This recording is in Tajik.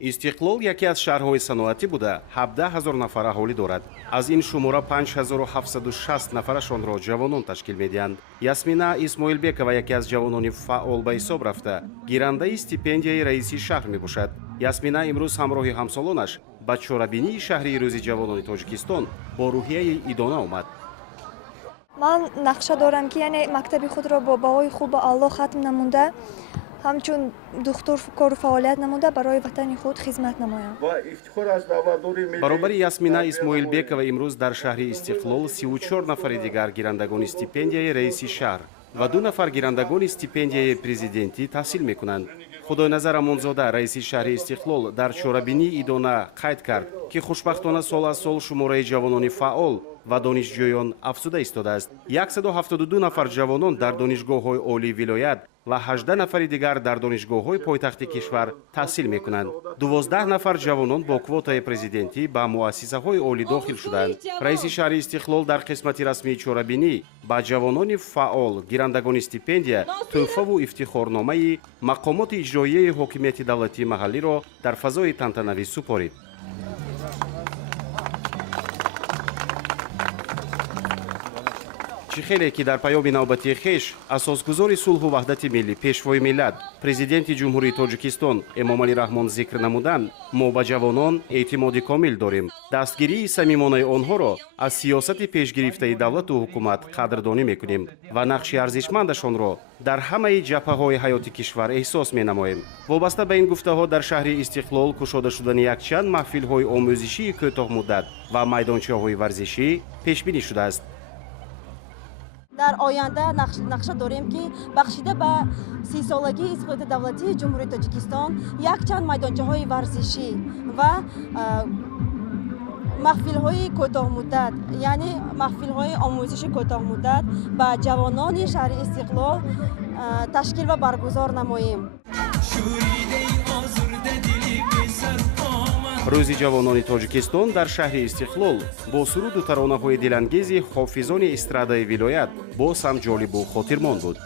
истиқлол яке аз шаҳрҳои саноатӣ буда 17 000 нафар аҳолӣ дорад. Аз ин шумора 5760 нафарашонро ҷавонон ташкил медиҳанд. Ясмина Исмоилбекова яке аз ҷавонони фаъол ба ҳисоб рафта гирандаи стипендияи раиси шаҳр мебошад. Ясмина имрӯз ҳамроҳи ҳамсолонаш ба чорабинии шаҳри рӯзи ҷавонони Тоҷикистон бо рӯҳияи идона омад. ман нақша дорам ки яъне мактаби худро бо баҳои хуб аъло хатм намуда ҳамчун духтур кору фаъолият намуда барои ватани худ хизмат намоям. баробари Ясмина Исмоилбекова имрӯз дар шаҳри Истиқлол 34 нафари дигар гирандагони стипендияи раиси шаҳр ва 2 нафар гирандагони стипендияи президентӣ таҳсил мекунанд. Худойназар Амонзода раиси шаҳри Истиқлол дар чорабинии идона қайд кард ки хушбахтона сол аз сол шумораи ҷавонони фаъол ва донишҷӯён афзуда истодааст. 172 нафар ҷавонон дар донишгоҳҳои олии вилоят ва 18 нафари дигар дар донишгоҳҳои пойтахти кишвар таҳсил мекунанд. 12 нафар ҷавонон бо квотаи президентӣ ба муассисаҳои олӣ дохил шуданд. раиси шаҳри Истиқлол дар қисмати расмии чорабинӣ ба ҷавонони фаъол гирандагони стипендия тӯҳфаву ифтихорномаи мақомоти иҷроияи ҳокимияти давлатии маҳаллиро дар фазои тантанавӣ супорид. чихеле ки дар паёми навбатии хеш асосгузори сулҳу ваҳдати миллӣ пешвои миллат президенти ҷумҳурии Тоҷикистон Эмомалӣ Раҳмон зикр намуданд, мо ба ҷавонон эътимоди комил дорем. Дастгирии самимонаи онҳоро аз сиёсати пешгирифтаи давлату ҳукумат қадрдонӣ мекунем ва нақши арзишмандашонро дар ҳамаи ҷабҳаҳои ҳаёти кишвар эҳсос менамоем. вобаста ба ин гуфтаҳо дар шаҳри Истиқлол кушода шудани якчанд маҳфилҳои омӯзишии кӯтоҳмуддат ва майдончаҳои варзишӣ пешбинӣ шудааст. дар оянда нақша дорем ки бахшида ба 30-солагии изҳоти давлатии ҷумҳурии Тоҷикистон якчанд майдончаҳои варзишӣ ва маҳфилҳои кӯтоҳмуддат, яъне маҳфилҳои омӯзиши кӯтоҳмуддат ба ҷавонони шаҳри Истиқлол ташкил ва баргузор намоем. рӯзи ҷавонони Тоҷикистон дар шаҳри Истиқлол бо суруду таронаҳои дилангези ҳофизони эстрадаи вилоят боз ҳам ҷолибу хотирмон буд.